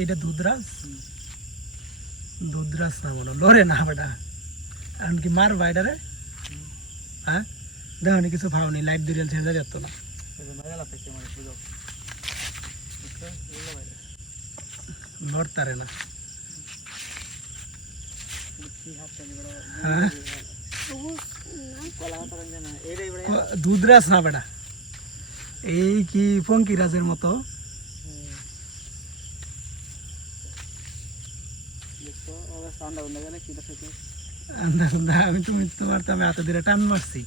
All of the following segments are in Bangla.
এইটা দুধরাজ? দুধরাজ না মনে হয়। লড়ে না বেটা। এখন কি মার বাইডারে? হ্যাঁ? দেখো নি, কিছু খাওনি লাইট দুরিয়াল চেঞ্জ হয়ে যেত না। লড়তারে না। হ্যাঁ? ক- দুধরাজ না বেটা। এই কি পঙ্কিরাজের মতো আন্দাজ না, আমি তুমি তোমার তো আমি হাতে ধরে টান মারছি।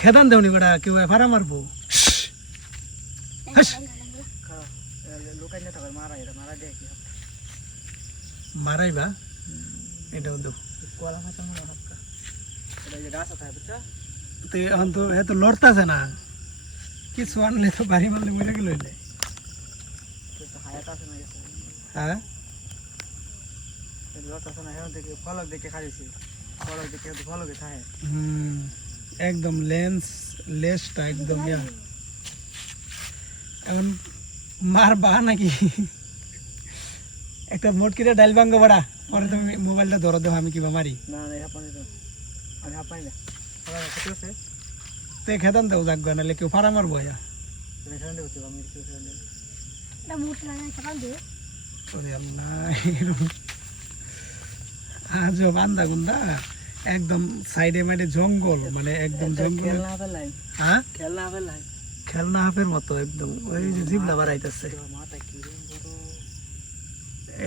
খেদান দেওনি বেটা, কেউ এফারা মারবো। মারাইবা? এটাও দেব এখন তো এ তো লড়তাছে না। কিছু আনলে তো বাড়ি মারলে মরে গেল ফলক দেখে খাইছি। ফলক দেখে ফলকে খায়। হুম একদম লেন্স লেসটা একদম ইয়া। এখন মার বা নাকি? একটা মোটকিরে ডাইল ভাঙ্গো বড়া পরে তুমি মোবাইলটা ধরো দেবো আমি কিবা মারি। না না হাফ পানি তো আমি হাফ পানি না তে খেতাম দেবো যাক নাহলে কেউ ফাড়া মারবো ইয়া। তুমি খেতে দেবো আমি খেতে দেবো। ওরে আল্লাহ, আজব আন্দা গুন্দা। একদম সাইডে মাইডে জঙ্গল মানে একদম জঙ্গল। খেলনা হাফের হ্যাঁ? খেলনা হাফের লাইন খেলনা হাফের মতো একদম। ওই যে জিবলা বাড়াইতেছে মাথা কি বড়।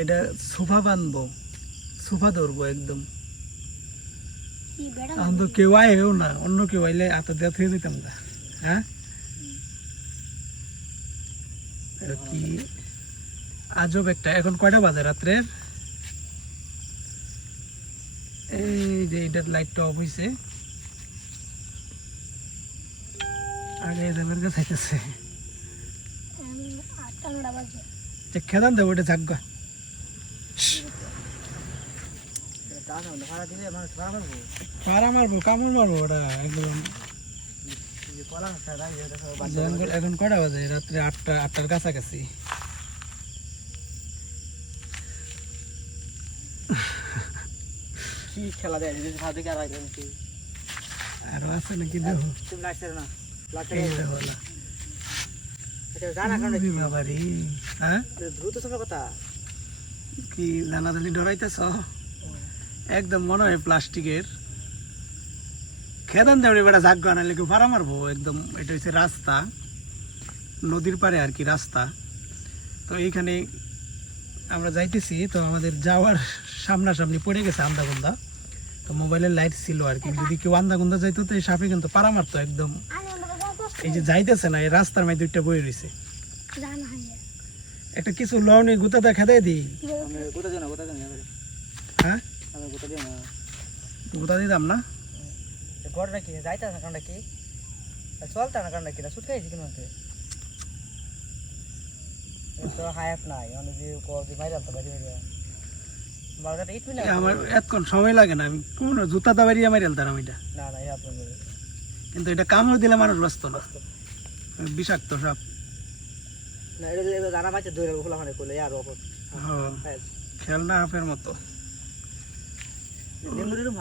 এটা সোফা বানবো সোফা ধরবো একদম। এখন তো কেউ আয়েও না অন্য কেউ আইলে আতা দেওয়া থেকে যেতাম না। হ্যাঁ? কি? আজব একটা এখন কয়টা বাজে রাত্রের? যে এটার লাইটটা অফ হয়েছে আগে এদের কাছে আইতেছে। খেদান দেবো, এটা মারবো পাড়া মারবো, কামড় মারবো ওটা, একদম। এখন কটা বাজে? রাত্রে আটটা, আটটার কাছাকাছি। কি খেলা দেয়? আর কি? আরও আছে নাকি দেখো? তুমি লাগছে না? লাগছে দেখো না। এটা জানা কারণে বাবা রে হ্যাঁ? দ্রুত সময় কথা? কি ডরাইতেছ? একদম মনে হয় প্লাস্টিকের। খেদান দেবনি বেটা জাগ আনালে কেউ ভাড়া মারবো। একদম এটা হচ্ছে রাস্তা। নদীর পারে আর কি রাস্তা। তো এইখানে আমরা যাইতেছি, তো আমাদের যাওয়ার সামনাসামনি পড়ে গেছে আন্দাগুন্দা। তো মোবাইলের লাইট ছিল আর কি। যদি কেউ আন্দাগুন্দা যাইতো, তো এই সাপে কিন্তু পাড়া মারতো একদম। এই যে যাইতেছে না, এই রাস্তার মধ্যে দুইটা বই রয়েছে একটা কিছু লওনি দিই কোথা দিও না এবারে। হ্যাঁ? গুতা দিতাম না। ঘটনা কি? যাইতে না কারণটা কি? চলতে না কারণটা কি? না সুট খাইছি কিনা তো হায়াত নাই মানে যে কদি মাইরাল তো বাড়ি মাইরা মালটা ইট মিলা এ আমার এতক্ষণ সময় লাগে না আমি কোন জুতা দাবারি আমার এলতাম এটা। না না কিন্তু এটা কামড় দিলে মানুষ বাঁচত না। বিষাক্ত সব না এটা এটা জানা পাচ্ছে দৌড়ে খোলা মানে করলে আর অপর খেলনা হাফের মতো। নিম্বুরি রুম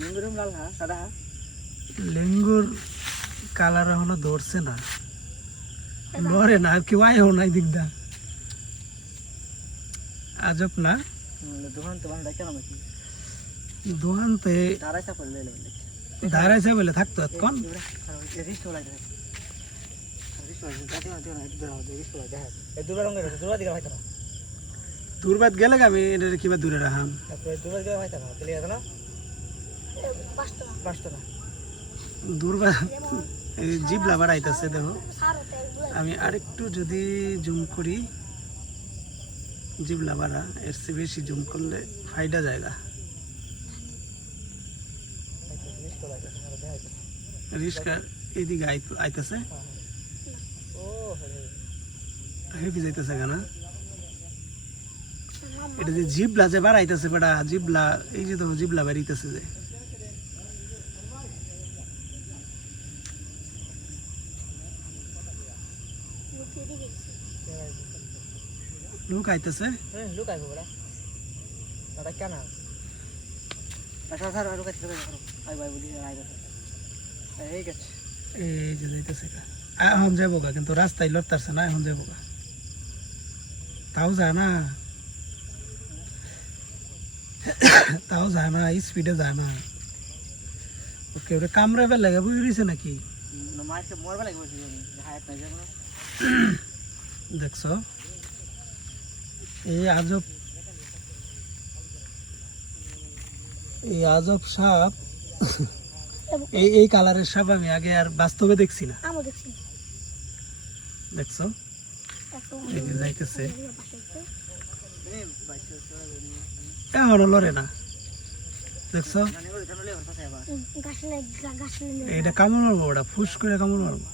নিম্বুরি রুম লাল সাদা লেঙ্গুর কালার এখনও ধরছে না। লড়ে না আর কেউ আয়ও নাই দিকদা আজব না দোকান তো বান্ধা কেন নাকি দোকানতে তারাই চাপ করে লেলে দাঁড়াইছে বলে থাকতো এতক্ষণ রিস্ট হলাই যায় রিস্ট হলাই যায় জাতি না দিও না একটু দাঁড়াও রিস্ট হলাই যায় এই দুবার রঙের আছে দুবার দিকে হয়তো না দূরবাদ গেলে আমি এটা কিবা দূরে রাখাম তারপরে দুবার দিকে হয়তো না ক্লিয়ার আছে না পাঁচটা না দূরবাদ এই জিবলা বাড়াইতেছে দেখো আমি আরেকটু যদি জুম করি, জিবলা বাড়া এর চেয়ে বেশি জুম করলে ফাইডা জায়গা। রিস্কা আইত- আইতেছে? হেপি যাইতেছে কেনা? এটা যে জিবলা যে বাড়াইতেছে বেটা, জিবলা, এই যে তো জিবলা বাড়িতেছে যে। লোক আইতেছে হ্যাঁ লুকাই বড়া দাদা কেন আচ্ছা স্যার লুকাই লুকাই করো আই ভাই বলি আই গেছে এই গেছে এই যে যাইতেছে গা আ, এখন যাব গা কিন্তু রাস্তায় লড়তারছে না এখন যাব গা তাও যায় না তাও যায় না স্পিডে যায় না ওকে ওরে কামড়ে বেলা বুঝে দিছে নাকি মারকে মরবা লাগবে হায়াত নাই যাব দেখছ? এই আজব এই আজব সাপ। এই এই কালারের সাপ আমি আগে আর বাস্তবে দেখছি না। দেখছি যাইতেছে। এখনও লড়ে না। দেখছ? এইটা কামড় মারবো ওটা ফুস করে কামড় মারবো।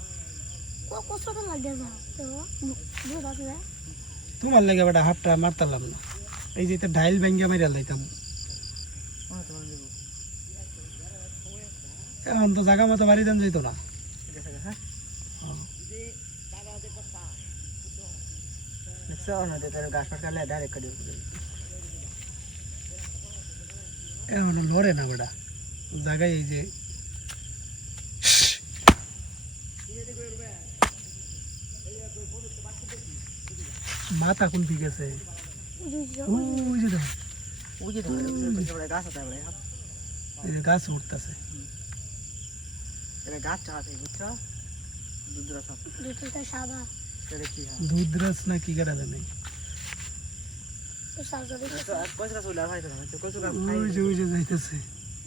তোমার লেগে বেটা হাতটা মারতালাম না। এই যে ঢাইল ব্যাঙ্গা মারিয়া লাইতাম। এখন তো জায়গা মতো বাড়ি দেন যেত না। এখনও লড়ে না বেটা। জায়গায় এই যে মাথা কোন দিকে গেছে দুধ যা- ওই যে দেখো, ওই যে ধরে গাছ আছে বলে এই যে গাছ উঠতেছে এটা গাছ চাহাতে বুঝছ দুধরা সব দুধটা সাদা। এটা কি হয় দুধ রস না কি করা জানে তো সাদা দেখে কচরা চলে আর হয়তো না কচরা ওই যে ওই যে যাইতেছে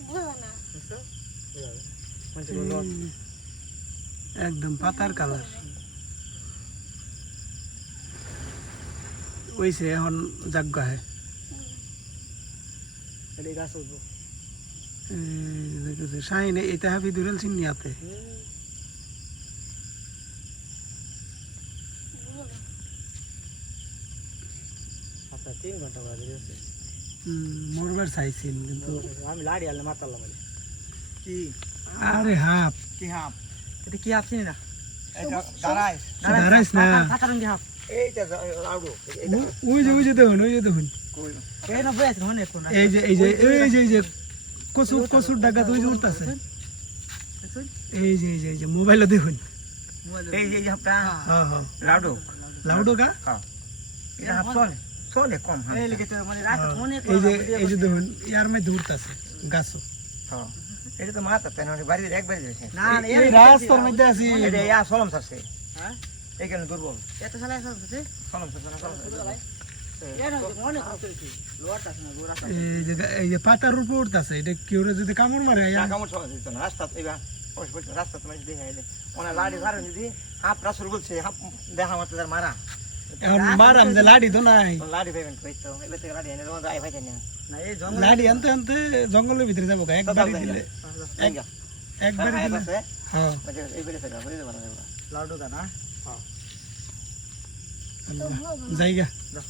বোঝা না। দেখছ এই, একদম পাতার কালার ওইছে এখন যাজ্ঞ হ্যাঁ এটা গাছ উঠবো শাইন এটা হাফি দুরেল চিনিয়াতে আপনার তিন ঘণ্টা বাজে গেছে মরবার চাইছেন কিন্তু আমি লাড়ি আনলে মারতাম বলে কি? আরে হাফ। কি হাফ? এটা কি হাফ চিনি না? দাঁড়াইস। দাঁড়াইস না। ফাঁকা রঙি হাফ। এইটা লাউডো ও- ওই যে ওই যে দেখুন ওই যে দেখুন এই না বয়স মনে কোন এই যে এই যে এই যে এই যে কচু কচুর ডাকা তো ওই যে উঠতেছে এই যে এই যে এই যে মোবাইলে দেখুন এই যে হাফটা হ্যাঁ হ্যাঁ লাউডো লাউডো গা এটা হাফ চলে চলে কম এই লিখেছে মানে রাত মনে এই যে এই যে দেখুন ইয়ার মধ্যে উঠতেছে গাছ এটা তো মাথা তাই নয় বাড়িতে একবার যাচ্ছে না না এই রাস্তার মধ্যে আছি এটা ইয়া সলম সারছে হ্যাঁ দুর্বল। এত সালে এই যে পাতার উপর উঠতেছে এটা কেউ যদি কামড় মারে কামড় সলম দিত না। রাস্তা এবা রাস্তা তোমার দেখে এলে ওনা লাড়ি যদি হাফ রাসুল বলছে হাফ দেখা মারতে তার মারা। এখন মারাম যে লাড়ি তো নাই। লাড়ি পাইবেন কইতো এবার থেকে লাড়ি এনে তোমার আই না। এই লাড়ি আনতে আনতে জঙ্গলের ভিতরে যাব একবারই দিলে। একবারই হ্যাঁ দিলে। আছে হ্যাঁ। মানে এই বেড়ে থাকা বুঝতে পারো লাউডো না? তো বোঝা না। জায়গা দাও